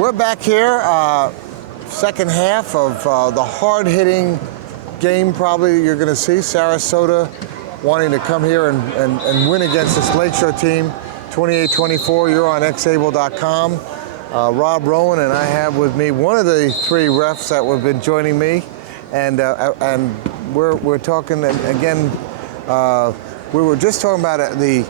We're back here, second half of the hard-hitting game probably you're going to see. Sarasota wanting to come here and win against this Lakeshore team, 28-24. You're on xable.com. Rob Rowan, and I have with me one of the three refs that have been joining me, and we're talking again. We were just talking about the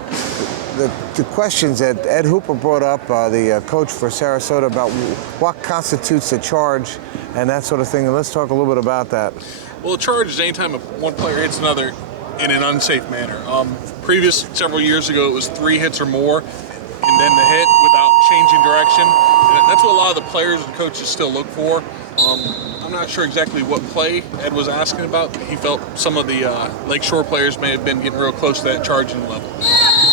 questions that Ed Hooper brought up, the coach for Sarasota, about what constitutes a charge and that sort of thing. And let's talk a little bit about that. Well, a charge is any time one player hits another in an unsafe manner. Previous several years ago, it was 3 hits or more, and then the hit without changing direction. And that's what a lot of the players and coaches still look for. I'm not sure exactly what play Ed was asking about, but he felt some of the Lakeshore players may have been getting real close to that charging level.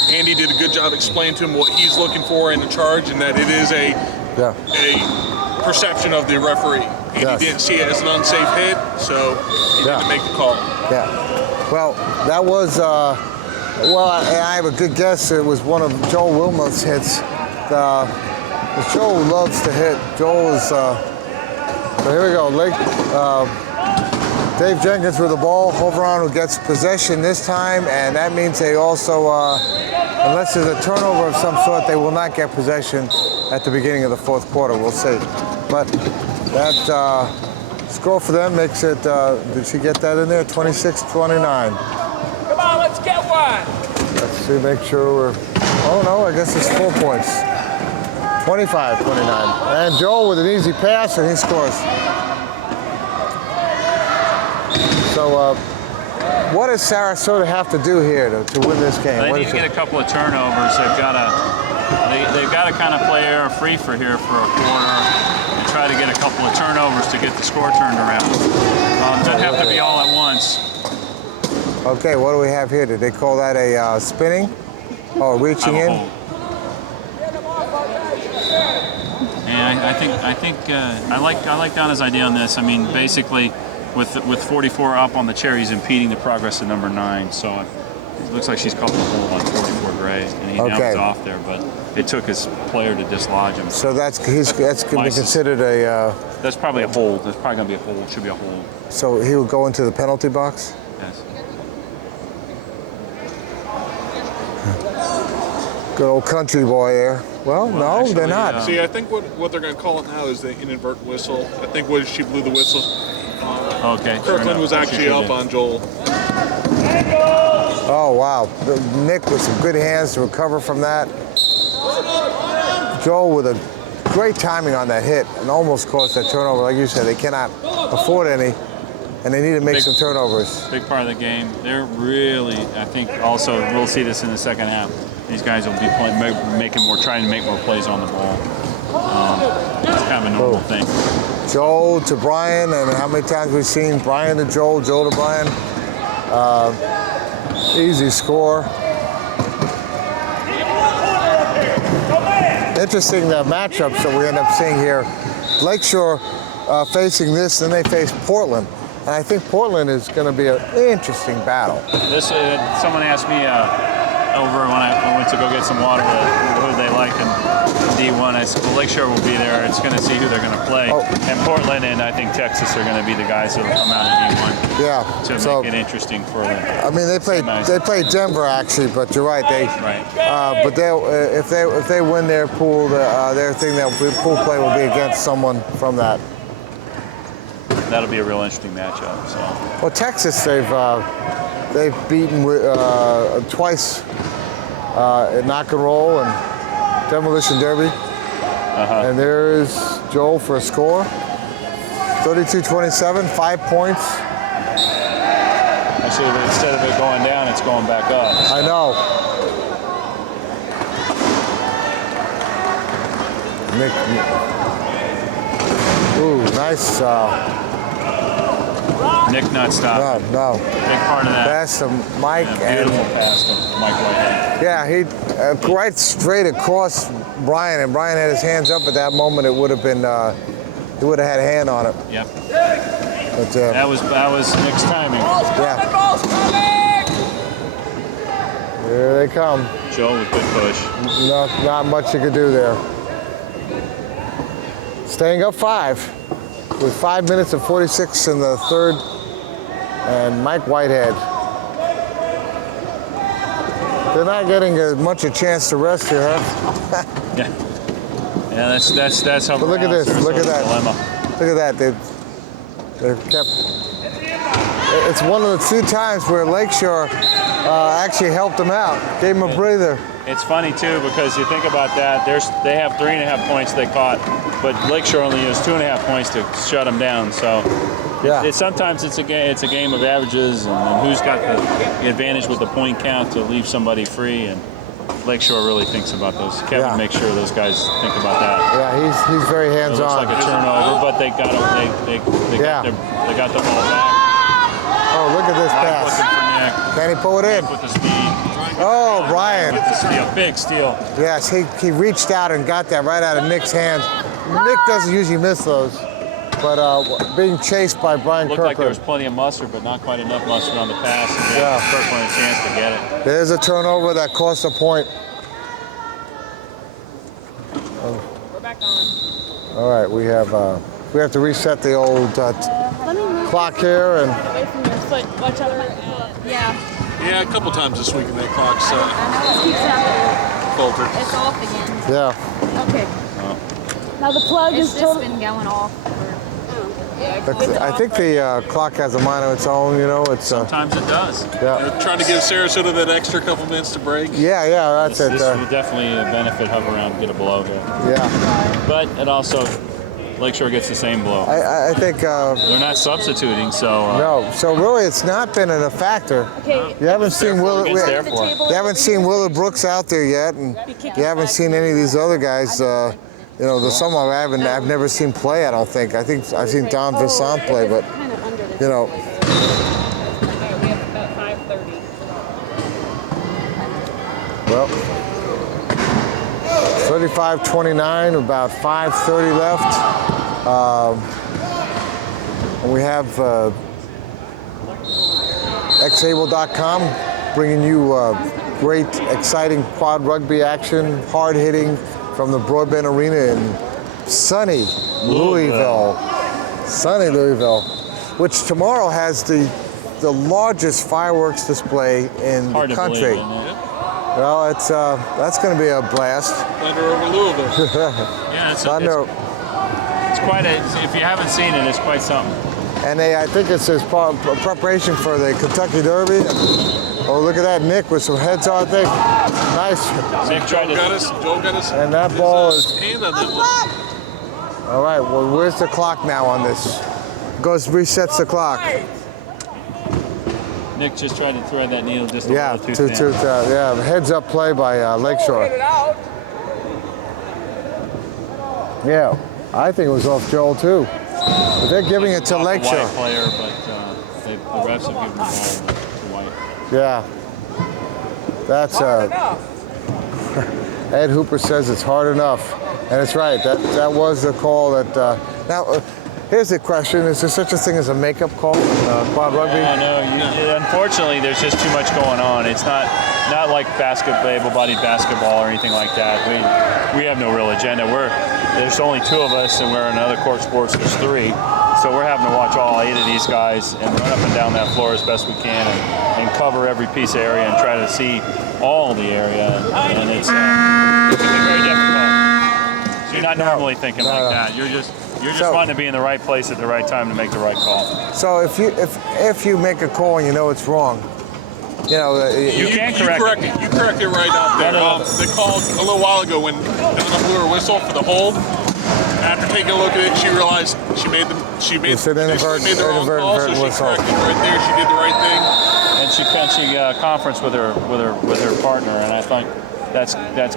Andy did a good job explaining to him what he's looking for in the charge, and that it is a perception of the referee. Andy didn't see it as an unsafe hit, so he didn't make the call. Yeah. Well, that was, I have a good guess. It was one of Joel Wilmoth's hits. Joel loves to hit. Joel is, so here we go. Dave Jenkins with the ball. Hoveron who gets possession this time, and that means they also, unless there's a turnover of some sort, they will not get possession at the beginning of the fourth quarter. We'll see. But that score for them makes it, did she get that in there? 26-29. Come on, let's get one. Let's see, make sure we're, oh no, I guess it's 4 points. 25-29. And Joel with an easy pass, and he scores. So, what does Sarasota have to do here to win this game? They need to get a couple of turnovers. They've got to kind of play error free for here for a quarter and try to get a couple of turnovers to get the score turned around. It doesn't have to be all at once. Okay, what do we have here? Did they call that a spinning? Oh, reaching in? Yeah, I like Donna's idea on this. I mean, basically, with 44 up on the chair, he's impeding the progress of number 9. So it looks like she's called the hold on 44 Gray, and he now is off there. But it took his player to dislodge him. So that's going to be considered a. That's probably a hold. That's probably going to be a hold. Should be a hold. So he would go into the penalty box. Yes. Good old country boy there. Well, no, actually, they're not. See, I think what they're going to call it now is the inadvertent whistle. I think when she blew the whistle, Kirkland was actually up on Joel. Oh, wow. Nick with some good hands to recover from that. Joel with a great timing on that hit and almost caused that turnover. Like you said, they cannot afford any, and they need to make some turnovers. Big part of the game. They're really, I think, also, we'll see this in the second half. These guys will be trying to make more plays on the ball. It's kind of a normal thing. Joel to Brian, and how many times we've seen Brian to Joel, Joel to Brian. Easy score. Interesting matchups that we end up seeing here. Lakeshore facing this, and they face Portland. And I think Portland is going to be an interesting battle. Someone asked me over when I went to go get some water who they like in D1. I said, well, Lakeshore will be there. It's going to see who they're going to play. And Portland and I think Texas are going to be the guys that will come out in D1. Yeah. To make it interesting for them. I mean, they played Denver actually, but you're right. But if they win their pool, their pool play will be against someone from that. That'll be a real interesting matchup. So. Well, Texas, they've beaten twice at Knock and Roll and Demolition Derby. And there's Joel for a score. 32-27, 5 points. I see that instead of it going down, it's going back up. So. I know. Nick. Ooh, nice. Nick not stopping. No. Big part of that. Pass to Mike. Beautiful pass to Mike Whitehead. Yeah, he right straight across Brian, and Brian had his hands up at that moment. It would have been, he would have had a hand on it. Yep. But, that was Nick's timing. Yeah. Here they come. Joe with good push. Not much you could do there. staying up 5 with 5 minutes and 46 in the third. And Mike Whitehead. They're not getting as much a chance to rest here, huh? Yeah. Yeah, that's how. But look at this. Look at that. Dilemma. Look at that. They've kept. It's one of the few times where Lakeshore actually helped them out, gave them a breather. It's funny too because you think about that. They have 3.5 points they caught, but Lakeshore only used 2.5 points to shut them down. So Yeah. sometimes it's a game of averages and who's got the advantage with the point count to leave somebody free. And Lakeshore really thinks about those. Kevin makes sure those guys think about that. Yeah, he's very It hands-on. looks like a turnover, but they got the ball back. Oh, look at this Mike pass. looking for Nick. Can he pull it in? With the speed. Oh, Brian. With the steal. Big steal. Yes, he reached out and got that right out of Nick's hands. Nick doesn't usually miss those, but being chased by Brian Looked like there was Kirkland. plenty of mustard, but not quite enough mustard on the pass. And Yeah. Kirkland a chance to get it. There's a turnover that cost a point. We're back on. All right, we have to reset the old Let me move clock here, and away from your foot. Watch out for my foot. Yeah. Yeah, a couple times this week and that clock's I know. It keeps happening. faltered. It's off again. yeah, Okay. Now the plug It's is just totally. been going off. I think the clock has a mind of its own. You know, it's Sometimes it does. yeah, They're trying to give Sarasota that extra couple minutes to break. yeah, that's This it. would definitely benefit Hover Around to get a blow here. Yeah, But it also, Lakeshore gets the same blow. I think They're not substituting, so no. So really, it's not been a factor. Okay. You haven't seen Willard. it's there The for 'em. table You haven't seen Willard Brooks out there yet, and you haven't seen any of these other guys. You know, some of them I've never seen play. I don't think. I think I've seen Don Vissant play, but kind of under this. you know, We have about 5:30. well, 35-29, about 5:30 left. And we have xable.com bringing you great, exciting quad rugby action, hard hitting from the Broadbent Arena in sunny Louisville. Sunny Louisville, which tomorrow has the largest fireworks display in hard the to country. believe. Isn't it? Well, it's that's going to be a blast. Thunder over Louisville. Yeah, it's Thunder. quite a. If you haven't seen it, it's quite something. And I think it's his preparation for the Kentucky Derby. Oh, look at that, Nick with some heads on thing. Nice. Nick tried Joel got us. And that ball is, Hand on that one. all right, well, where's the clock now on this? Goes, resets the clock. Nick just tried to thread that needle just a Yeah, little too thin. yeah, heads up play by Lakeshore. Get it out. Yeah, I think it was off Joel too. But they're giving it to Off the Lakeshore. White player, but the refs have given the ball to White. Yeah. That's Hard enough. Ed Hooper says it's hard enough, and it's right. That was the call that. Now, here's the question: is there such a thing as a makeup call in quad rugby? No, unfortunately, there's just too much going on. It's not like able-bodied basketball or anything like that. We have no real agenda. There's only 2 of us, and we're in other court sports. There's 3, so we're having to watch all 8 of these guys and run up and down that floor as best we can and cover every piece of area and try to see all the area. And it can be very difficult. So you're not normally thinking like that. You're just wanting to be in the right place at the right time to make the right call. So if you make a call and you know it's wrong, you know You can correct it. You correct it right out there. No. They called a little while ago when Donna blew her whistle for the hold. After taking a look at it, she realized she made It's an inadvertent- the wrong call, so she whistle. corrected it right there. She did the right thing. And she conference with her partner, and I think that's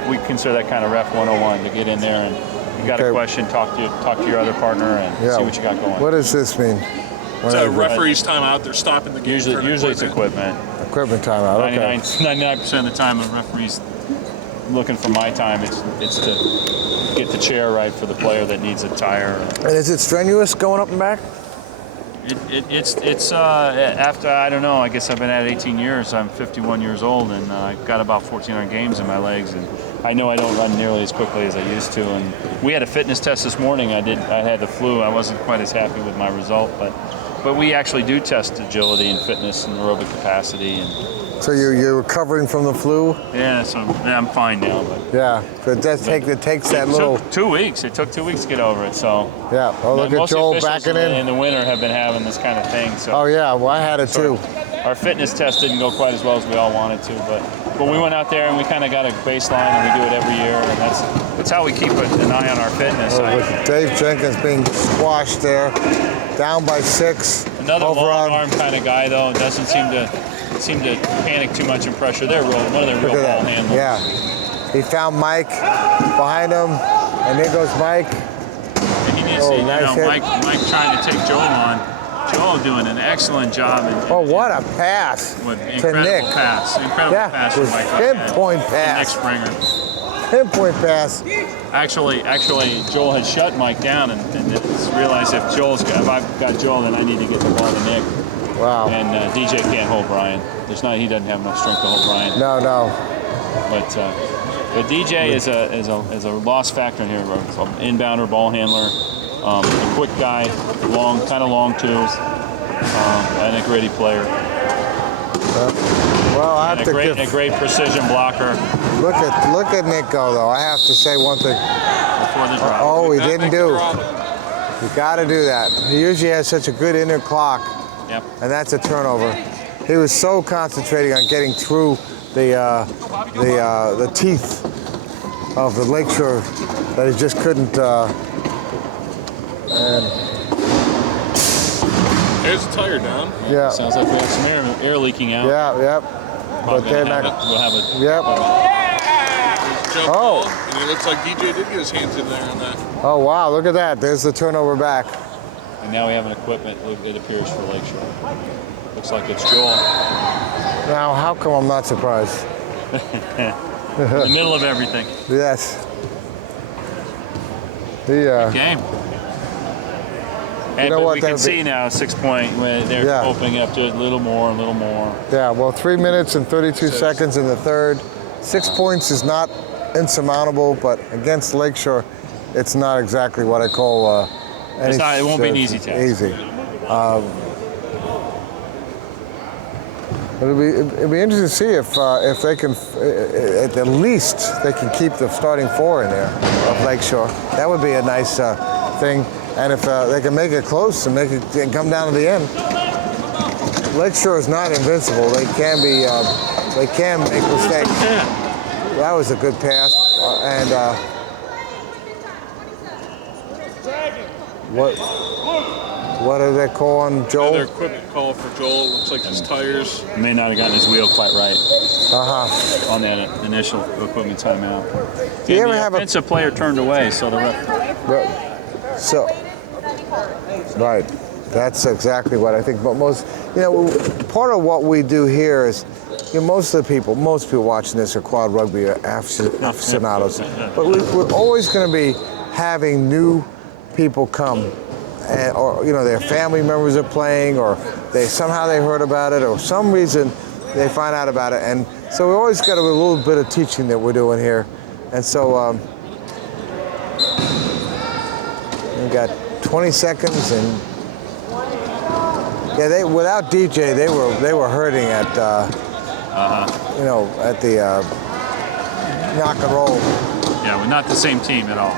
we consider that kind of ref 101 to get in there and you got a question, talk to your other partner and see what you got going. What does this mean? It's a referee's timeout. They're stopping the game. Usually it's equipment. Equipment timeout. Okay. 99% of the time, the referee's looking for my time. It's to get the chair right for the player that needs a tire. And is it strenuous going up and back? It's after, I don't know, I guess I've been at it 18 years. I'm 51 years old and I've got about 1,400 games in my legs, and I know I don't run nearly as quickly as I used to. And we had a fitness test this morning. I had the flu. I wasn't quite as happy with my result, but we actually do test agility and fitness and aerobic capacity. And So you're recovering from the flu? yeah, so I'm fine now. But Yeah, but it takes that it little. took 2 weeks. It took 2 weeks to get over it. So Yeah. Oh, look at most Joel officials backing in. in the winter have been having this kind of thing. So Oh yeah, well I had it too. our fitness test didn't go quite as well as we all wanted to, but we went out there and we kind of got a baseline, and we do it every year, and that's how we keep an eye on our fitness. With Dave Jenkins being squashed there, down by 6. Another over long on. arm kind of guy though, doesn't seem to panic too much in pressure. They're one of their real Look at ball that. handlers. Yeah. He found Mike behind him, and there goes Mike. And he needs Oh, to, nice hit. Mike trying to take Joel on. Joel doing an excellent job. Oh, what a pass With to incredible Nick. pass. Incredible Yeah, pass it from was Mike. pinpoint Nick pass. Springer. Pinpoint pass. Actually, Joel had shut Mike down and realized if I've got Joel, then I need to get the ball to Nick. Wow. And DJ can't hold Brian. He doesn't have enough strength to hold Brian. No. But DJ is a loss factor in here. An inbounder, ball handler, a quick guy, kind of long too, and a gritty player. Well, I And have to give. a great precision blocker Look at Nick go though. I have to say one thing. before the drop. Oh, he That didn't makes do. the drop. You got to do that. He usually has such a good inner clock, Yep. and that's a turnover. He was so concentrating on getting through the teeth of the Lakeshore that he just couldn't. And There's a tire down. yeah, Sounds like we have some air leaking out. yep. But Probably they're gonna not. have it. We'll have it. Yep. Jump Oh. ball, and it looks like DJ did get his hands in there on that. Oh wow! Look at that. There's the turnover back. And now we have an equipment, it appears, for Lakeshore. Looks like it's Joel. Now, how come I'm not surprised? In the middle of everything. Yes. Game. And know but what, we that can would be- see now 6 point where they're Yeah. opening up just a little more. Yeah. Well, 3 minutes and 32 seconds in the third. 6 points is not insurmountable, but against Lakeshore, it's not exactly what I call. It's not. It won't be an easy task. Easy. It'll be interesting to see if they can, at the least, they can keep the starting 4 in there of Lakeshore. That would be a nice thing. And if they can make it close and make it and come down to the end. Lakeshore is not invincible. They can be. They can make mistakes. That was a good pass. What are they calling Joel? Another equipment call for Joel. Looks like his tires. May not have gotten his wheel quite right Uh-huh. on that initial equipment timeout. Do you And ever the have a offensive player turned away, so the ref. So, right. That's exactly what I think. But most, part of what we do here is, most people watching this are quad rugby aficionados. But we're always going to be having new people come, or their family members are playing, or they heard about it, or some reason they find out about it, and so we always got a little bit of teaching that we're doing here, and so we got 20 seconds, and without DJ they were hurting at at the knock and roll. Yeah, we're not the same team at all.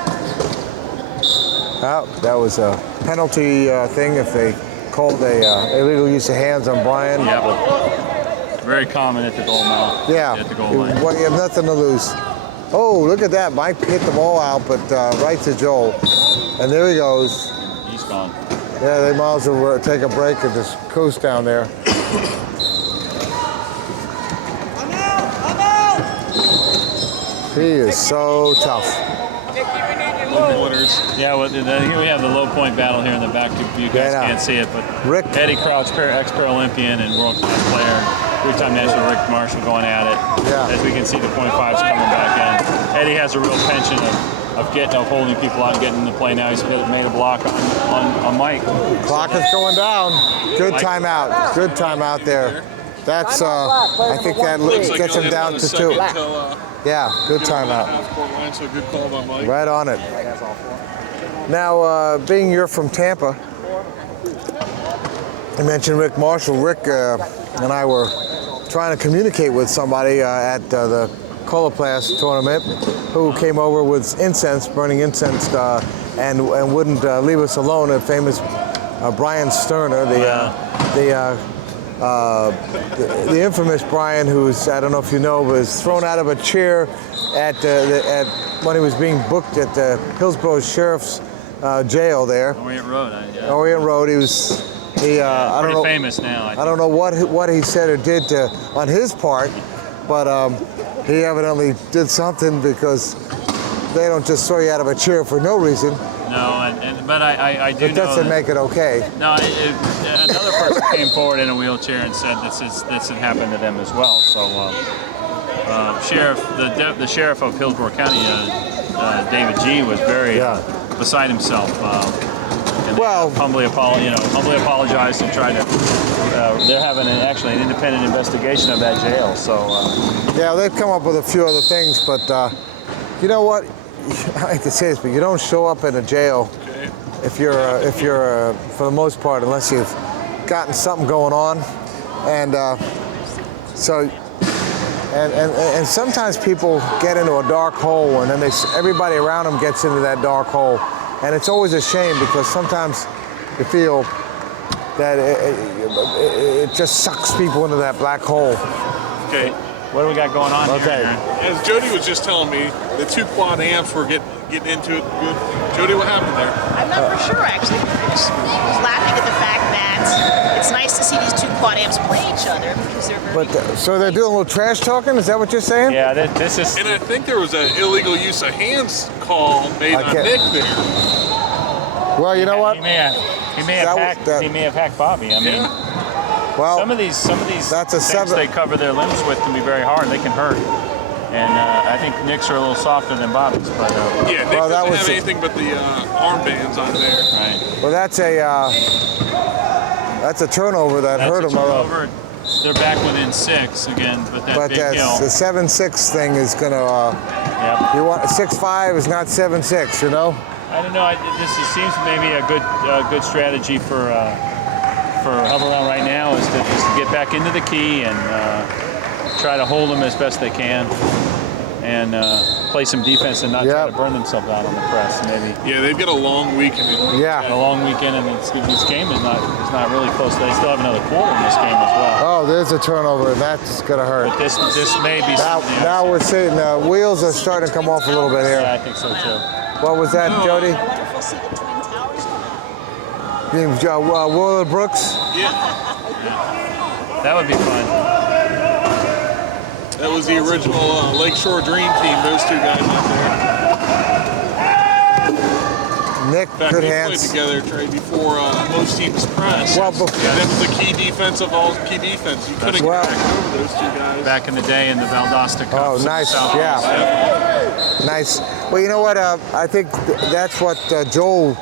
Oh, that was a penalty thing if they called a illegal use of hands on Brian. Yeah, but very common at the goal mouth. Yeah, At the goal line. you have nothing to lose. Oh, look at that. Mike hit the ball out, but right to Joel. And there he goes. He's gone. Yeah, they might as well take a break and just coast down there. He is so tough. Yeah, well, here we have the low point battle here in the back. You guys Yeah, can't see it, but Rick. Eddie Crouch, ex-Paralympian and world-class player, three-time national Rick Marshall going at it. Yeah. As we can see, the .5's coming back in. Eddie has a real penchant of holding people out and getting the play now. He's made a block on Mike. Clock is going down. Good Mike. timeout. Good timeout there. That's, I think that Looks like gets you him only down had to about a 2. second till, Yeah, good get over that timeout. half-court line, so good call by Mike. Right on it. Now, being you're from Tampa, you mentioned Rick Marshall. Rick and I were trying to communicate with somebody at the Coloplast tournament who came over with incense, burning incense, and wouldn't leave us alone. A famous Brian Sterner, the infamous Brian, who's, I don't know if you know, was thrown out of a chair at when he was being booked at the Hillsborough Sheriff's jail there. Orient Road. Orient Road. I don't know. Famous now. I don't know what he said or did on his part, but he evidently did something, because they don't just throw you out of a chair for no reason. No, but I do know. It doesn't that, make it okay. No, another person came forward in a wheelchair and said this had happened to them as well. So, the sheriff of Hillsborough County, David G, was very beside himself. And humbly apologized and tried to. They're having an independent investigation of that jail. So. Yeah, they've come up with a few other things, but you know what? I hate to say this, but you don't show up in a jail if you're for the most part, unless you've gotten something going on, and and sometimes people get into a dark hole, and then everybody around them gets into that dark hole, and it's always a shame, because sometimes you feel that it just sucks people into that black hole. Okay. What do we got going on here? As Jody was just telling me, the 2 quad amps were getting into it good. Jody, what happened there? I'm not for sure, actually. I just was laughing at the fact that it's nice to see these 2 quad amps play each other, because they're very... But so they're doing a little trash talking? Is that what you're saying? Yeah, this is. And I think there was an illegal use of hands call made on Nick there. Well, you know what? He may have hacked Bobby. I mean, some of these that's a things they cover their limbs with can be very hard. They can hurt. And I think Nick's are a little softer than Bobby's, but Nick doesn't have anything but the armbands on there. Right. Well, that's a turnover that hurt him. Turnover. They're back within 6 again, but big hill. The 7-6 thing is gonna. You want 6-5 is not 7-6, you know. I don't know. This seems maybe a good strategy for Hoveround right now is to get back into the key and try to hold them as best they can, and play some defense and not try to burn themselves out on the press. Maybe. Yeah, they've got a long weekend. A long weekend, and this game is not really close. They still have another quarter in this game as well. Oh, there's a turnover, and that's gonna hurt. But this may be. Now we're seeing wheels are starting to come off a little bit here. Yeah, I think so too. What was that, Jody? I wonder if we'll see the Twin Towers come You mean Willard Brooks? Yeah. That would be fun. That was the original Lakeshore Dream Team, those 2 guys out there. Nick, In fact, good they hands. played together, Trey, before most teams press. Well, that was the key defense of all key defense. You couldn't get back over those 2 guys. Back in the day in the Valdosta Cup. Oh, nice. Nice. Well, you know what? I think that's what Joel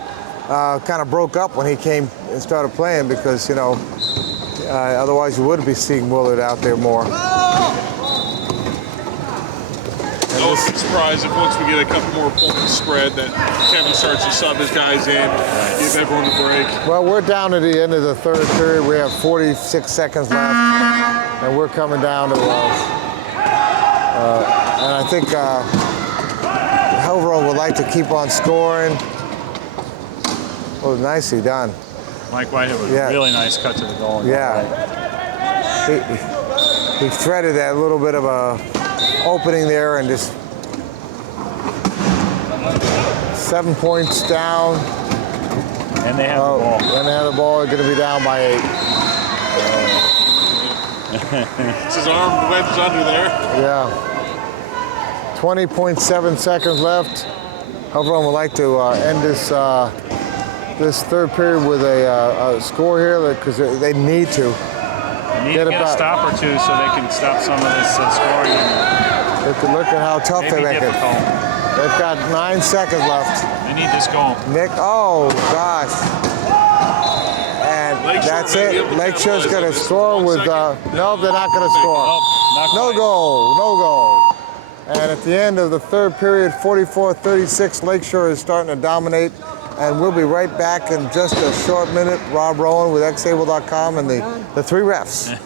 kind of broke up when he came and started playing, because, otherwise you would be seeing Willard out there more. I wouldn't be surprised if once we get a couple more points spread that Kevin starts to sub his guys in, give everyone a break. Well, we're down to the end of the 3rd period. We have 46 seconds left, and we're coming down to, and I think Hoveround would like to keep on scoring. Oh, nicely done. Mike Whitehead was a really nice cut to the goal. Yeah. He threaded that little bit of a opening there, and just 7 points down. And they have the ball. And they have the ball. They're going to be down by 8. His arm wedged under there. Yeah. 20.7 seconds left. Hoveround would like to end this this 3rd period with a score here, because they need to. They need to get a stop or 2 so they can stop some of this scoring. Look at how tough they make it. They've got 9 seconds left. They need this goal. Nick, oh gosh. And Lakeshore that's may be it. able to Lakeshore's capitalize going on to this. score 1 with, second. no, they're not going to score. Not No quite. goal, no goal. And at the end of the third period, 44-36, Lakeshore is starting to dominate. And we'll be right back in just a short minute. Rob Rowan with xable.com and the three refs.